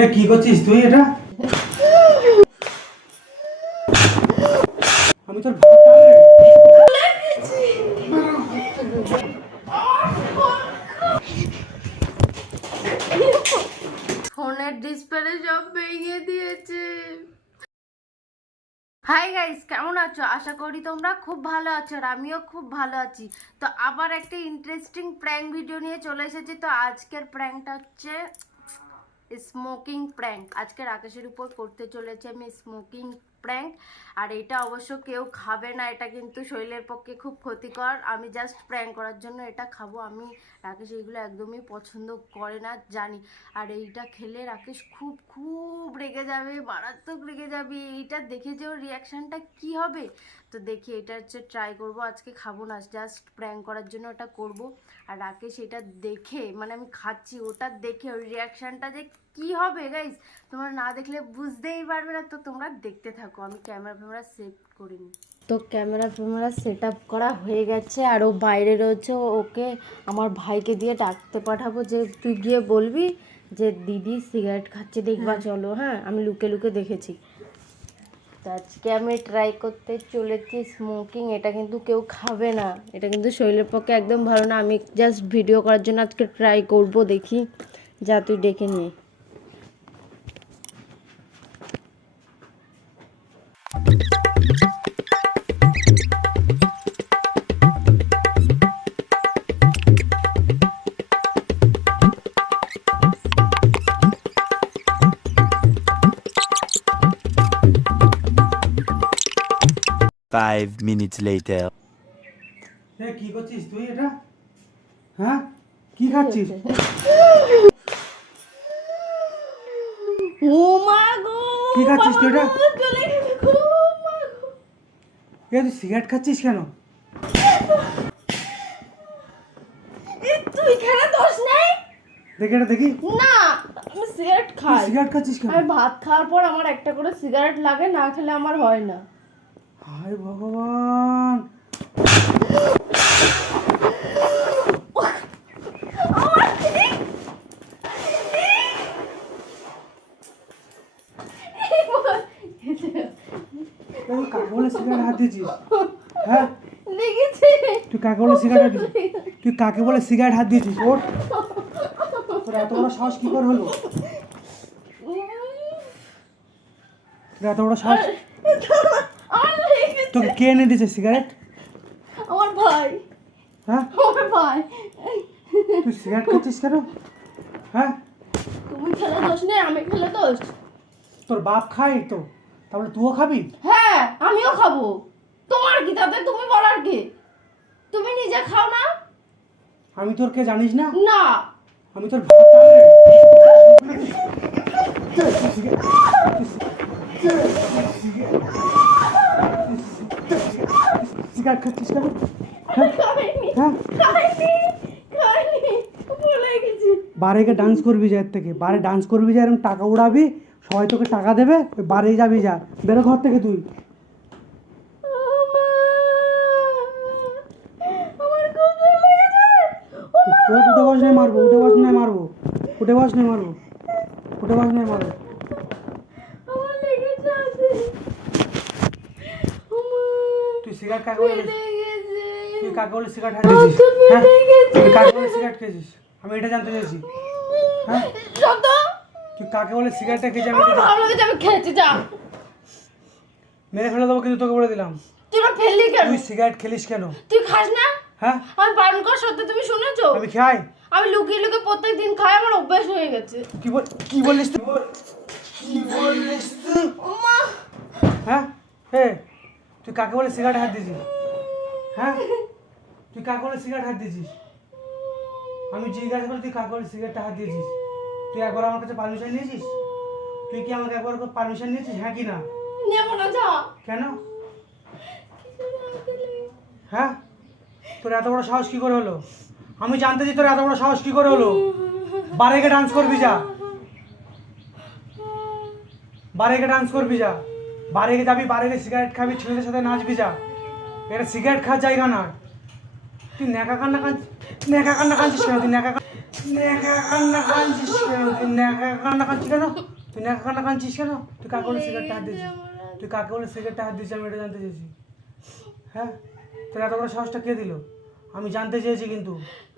এ কি করছিস তুই এটা? আমি তোর ফোনের ডিসপ্লে সব ভেঙে দিয়েছে। হাই গাইস কেমন আছো? আশা করি তোমরা খুব ভালো আছো আর আমিও খুব ভালো আছি। তো আবার একটা ইন্টারেস্টিং প্র্যাঙ্ক ভিডিও নিয়ে চলে এসেছি। তো আজকের প্র্যাঙ্কটা হচ্ছে স্মোকিং প্র্যাঙ্ক আজকে রাকেশের উপর করতে চলেছে আমি স্মোকিং প্র্যাঙ্ক আর এটা অবশ্য কেউ খাবে না, এটা কিন্তু শরীরের পক্ষে খুব ক্ষতিকর। আমি জাস্ট প্র্যাঙ্ক করার জন্য এটা খাব। আমি রাকেশ এইগুলো একদমই পছন্দ করে না, জানি। আর এইটা খেলে রাকেশ খুব খুব রেগে যাবে, মারাত্মক রেগে যাবে। এইটা দেখে যে ওর রিয়াকশানটা কী হবে? তো দেখি, এটা হচ্ছে ট্রাই করব, আজকে খাব না জাস্ট প্র্যাঙ্ক করার জন্য ওটা করব। আর রাকেশ এটা দেখে মানে আমি খাচ্ছি, ওটা দেখে ওর রিয়াকশানটা যে কি হবে গাইস তোমরা না দেখলে বুঝতেই পারবে না, তো তোমরা দেখতে থাকো, আমি ক্যামেরা ফ্যামেরা সেভ করিনি। তো ক্যামেরা ফ্যামেরা সেট আপ করা হয়ে গেছে আর ও বাইরে রয়েছে ওকে আমার ভাইকে দিয়ে ডাকতে পাঠাবো যে তুই গিয়ে বলবি যে দিদি সিগারেট খাচ্ছে দেখবা চলো হ্যাঁ? আমি লুকে লুকে দেখেছি। তো আজকে আমি ট্রাই করতে চলেছি স্মোকিং এটা কিন্তু কেউ খাবে না। এটা কিন্তু শরীরের পক্ষে একদম ভালো না। আমি জাস্ট ভিডিও করার জন্য আজকে ট্রাই করব দেখি। যা তুই ডেকে নিয়ে Five minutes later. কি করছিস তুই এটা? হ্যাঁ? কি খাচ্ছিস? ও মা গো কি খাচ্ছিস তুই এটা? এ তুই সিগারেট খাচ্ছিস কেন? তুই খেলা দোষ নেই? দেখে এটা দেখি। না আমি সিগারেট খাই। সিগারেট খাচ্ছিস কেন? আমি ভাত খাওয়ার পর আমার একটা করে সিগারেট লাগে না খেলে আমার হয় না। হায় ভগবান। বলে সিগারেট হাত দিয়েছিস? হ্যাঁ? তুই কাকে বলে সিগারেট তুই কাকে বলে সিগারেট হাত দিয়েছিস? ওর তোর এত বড় সাহস কি করে হলো? তোর এত বড় সাহস তোকে কে এনে দিয়েছে সিগারেট আমার ভাই। হ্যাঁ? আমার ভাই। তুই সিগারেট খাচ্ছিস কেন? হ্যাঁ? তুমি খেলে দোষ নেই আমি খেলে দোষ। তোর বাপ খায় তো তারপরে তুইও খাবি? হ্যাঁ আমিও খাব। তোমার কি তাতে তুমি বলার কি? তুমি নিজে খাও না? আমি তোর কে জানিস না? না। আমি তোর সিগারেট খাচ্ছিস কেন হ্যাঁ? হ্যাঁ? বারে গিয়ে ডান্স করবি যা এর থেকে। বারে ডান্স করবি যা এরকম টাকা উড়াবি সবাই তোকে টাকা দেবে বারে যাবি যা। বেরো ঘর থেকে তুই। উঠে বস নাই মারবো উঠে বস নাই মারবো। উঠে বস নাই মারবো উঠে বস নাই মারবো আমার লেগেছে আছে তুই সিগারেট কাকে বলে তুই কাকে বলে সিগারেট হ্যাঁ? তুই কাকে বলে সিগারেট খেয়েছিস? আমি এটা জানতে চাইছি। হ্যাঁ? তুই কাকে বলে সিগারেটটা খেয়েছি আমি আমি খেয়েছি যা। মেরে ফেলে দেবো কিন্তু তোকে বলে দিলাম। তুই আমার ফেললি কেন? তুই সিগারেট খেলিস কেন? তুই খাস না? হ্যাঁ? আমি বারণ কর সত্যি তুমি শুনেছো? আমি খাই। আমি লুকিয়ে লুকিয়ে প্রত্যেক দিন খাই আমার অভ্যাস হয়ে গেছে। কি বল কি বলিস তুই কি বললিস তুই ওমা হ্যাঁ হে তুই কাকে বলে সিগারেট হাত দিয়েছিস হ্যাঁ? তুই কাকে বলে সিগারেট হাত দিয়েছিস? আমি জিজ্ঞাসা করি তুই কাকে বলে সিগারেটটা হাত দিয়েছিস? তুই একবার আমার কাছে পারমিশন নিয়েছিস? তুই কি আমাকে একবার পারমিশন নিয়েছিস? হ্যাঁ কি না? নেব না যা। কেন? হ্যাঁ? তোর এত বড় সাহস কি করে হলো? আমি জানতে চাই তোর এত বড় সাহস কি করে হলো? বারেকে ডান্স করবি যা। বারেকে ডান্স করবি যা। বারেকে যাবি বারেকে সিগারেট খাবি ছেলেদের সাথে নাচবি যা। এটা সিগারেট খাওয়ার জায়গা না তুই নেকা কান্না কান নেকা কান্না কাঁদছিস কেন? তুই নেকা নেকা কান্না কাঁদছিস কেন? তুই নেকা কান্না কাঁদছিস কেন? তুই নেকা কান্না কাঁদছিস কেন? তুই কাকে বলে সিগারেটটা হাত দিয়েছিস? তুই কাকে বলে সিগারেটটা হাত দিয়েছিস? আমি এটা জানতে চেয়েছি। হ্যাঁ? তোর এত বড় সাহসটা কে দিল? আমি জানতে চেয়েছি কিন্তু।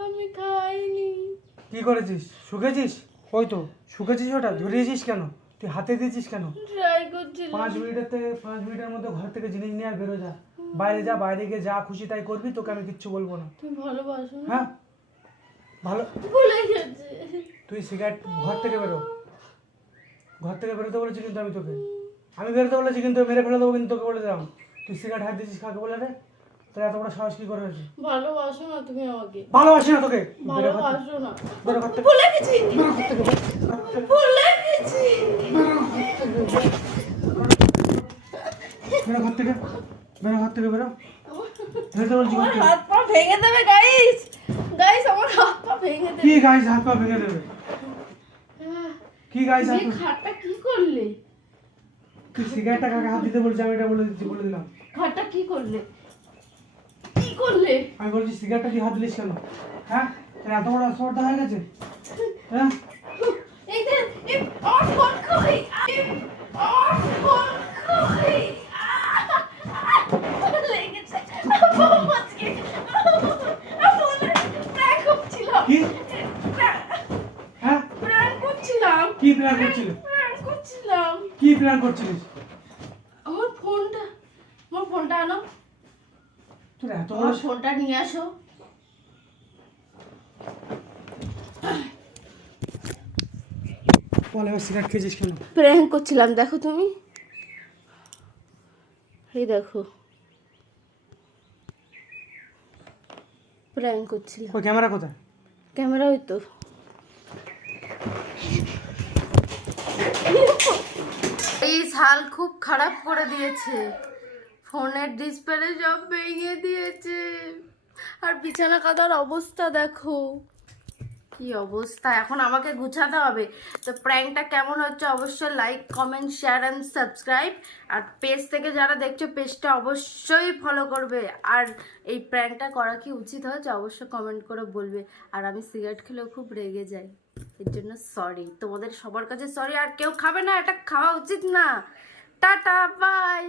আমি খাইনি। কি করেছিস? শুকেছিস? ওই তো শুকেছিস ওটা? ধরিয়েছিস কেন? তুই হাতে দিয়েছিস কেন? ট্রাই করছিলাম। পাঁচ মিনিটের থেকে পাঁচ মিনিটের মধ্যে ঘর থেকে জিনিস নিয়ে আর বেরো যা। বাইরে যা বাইরে গিয়ে যা খুশি তাই করবি তোকে আমি কিচ্ছু বলব না। তুমি ভালোবাসো হ্যাঁ। ভালো ভুলে গেছে। তুই সিগারেট ঘর থেকে বেরো। ঘর থেকে বেরোতে বলেছি কিন্তু আমি তোকে। আমি বেরোতে বলেছি কিন্তু মেরে ফেলে দেবো কিন্তু তোকে বলে দিলাম। তুই সিগারেট হাত দিয়েছিস কাকে বলে রে? তোর এত বড় সাহস কি করে হয়েছে? ভালোবাসো না তুমি আমাকে। ভালোবাসি না তোকে। ভালোবাসো না। বেরো ঘর থেকে। ভুলে গেছি। ভুলে গেছি বেরো ঘর থেকে বেরো ঘর থেকে বেরো বলছি। হাত পা ভেঙে দেবে গাইস গাইস আমার হাত পা ভেঙে দেবে কি গাইস হাত পা ভেঙে দেবে কি গাইস হাত খাটটা কি করলে তুই সিগারেটটা কাকে হাত দিতে বলছি আমি এটা বলে দিচ্ছি বলে দিলাম খাটটা কি করলে কি করলে আমি বলছি সিগারেটটা দিয়ে হাত দিলিস কেন হ্যাঁ এত বড় অসুবিধা হয়ে গেছে হ্যাঁ কি প্ল্যান করছিলি করছিলাম কি প্ল্যান করছিলিস আমার ফোনটা আমার ফোনটা আনো। তোর এত বড় ফোনটা নিয়ে আসো। বল এবার সিগারেট খেয়েছিস কেন? প্র্যাঙ্ক করছিলাম দেখো তুমি। এই দেখো। প্র্যাঙ্ক করছিলাম। ওই ক্যামেরা কোথায়? ক্যামেরা ওই তো। এই হাল খুব খারাপ করে দিয়েছে। ফোনের ডিসপ্লে সব ভেঙে দিয়েছে। আর বিছানা কাদার অবস্থা দেখো। কি অবস্থা? এখন আমাকে গুছাতে হবে। তো প্র্যাঙ্কটা কেমন হচ্ছে অবশ্যই like comment share and subscribe R page থেকে যারা দেখছ পেজটা অবশ্যই ফলো করবে। আর এই প্র্যাঙ্কটা করা কি উচিত হয়েছে অবশ্যই কমেন্ট করে বলবে। আর আমি সিগারেট খেলেও খুব রেগে যাই। এর জন্য সরি তোমাদের সবার কাছে সরি আর কেউ খাবে না, এটা খাওয়া উচিত না। Tata bye